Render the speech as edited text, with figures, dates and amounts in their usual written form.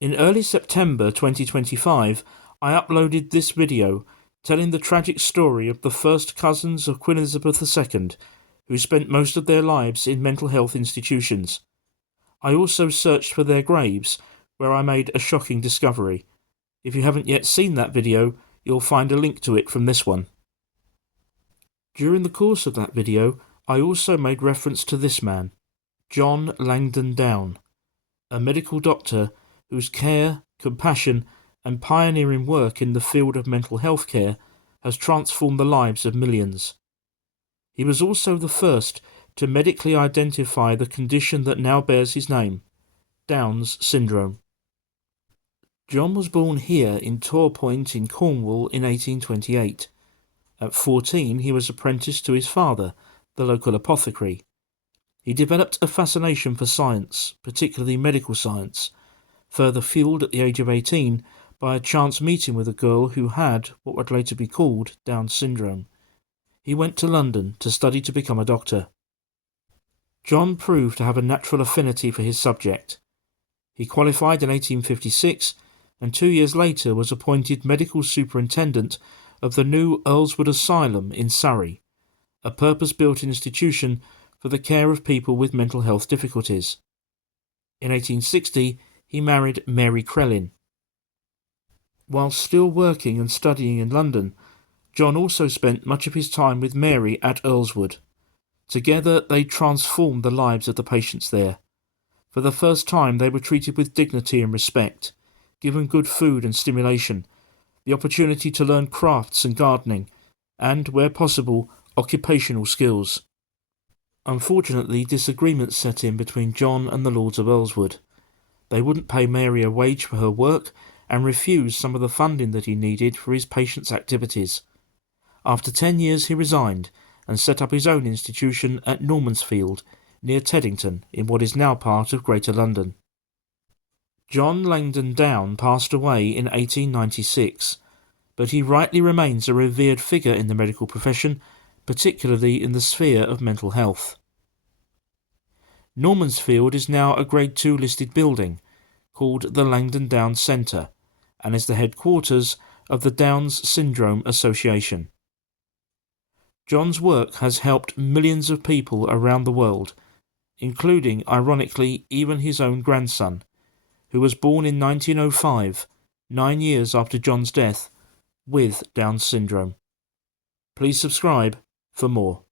In early September 2025, I uploaded this video telling the tragic story of the first cousins of Queen Elizabeth II, who spent most of their lives in mental health institutions. I also searched for their graves, where I made a shocking discovery. If you haven't yet seen that video, you'll find a link to it from this one. During the course of that video, I also made reference to this man, John Langdon Down, a medical doctor whose care, compassion, and pioneering work in the field of mental health care has transformed the lives of millions. He was also the first to medically identify the condition that now bears his name, Down's syndrome. John was born here in Torpoint in Cornwall in 1828. At 14, he was apprenticed to his father, the local apothecary. He developed a fascination for science, particularly medical science, further fueled at the age of 18 by a chance meeting with a girl who had what would later be called Down syndrome. He went to London to study to become a doctor. John proved to have a natural affinity for his subject. He qualified in 1856 and 2 years later was appointed medical superintendent of the new Earlswood Asylum in Surrey, a purpose-built institution for the care of people with mental health difficulties. In 1860, he married Mary Crellin. While still working and studying in London, John also spent much of his time with Mary at Earlswood. Together, they transformed the lives of the patients there. For the first time, they were treated with dignity and respect, given good food and stimulation, the opportunity to learn crafts and gardening, and, where possible, occupational skills. Unfortunately, disagreements set in between John and the Lords of Earlswood. They wouldn't pay Mary a wage for her work and refused some of the funding that he needed for his patients' activities. After 10 years he resigned and set up his own institution at Normansfield, near Teddington, in what is now part of Greater London. John Langdon Down passed away in 1896, but he rightly remains a revered figure in the medical profession, particularly in the sphere of mental health. Normansfield is now a Grade 2 listed building called the Langdon Down Centre and is the headquarters of the Downs Syndrome Association. John's work has helped millions of people around the world, including, ironically, even his own grandson, who was born in 1905, 9 years after John's death, with Down syndrome. Please subscribe for more.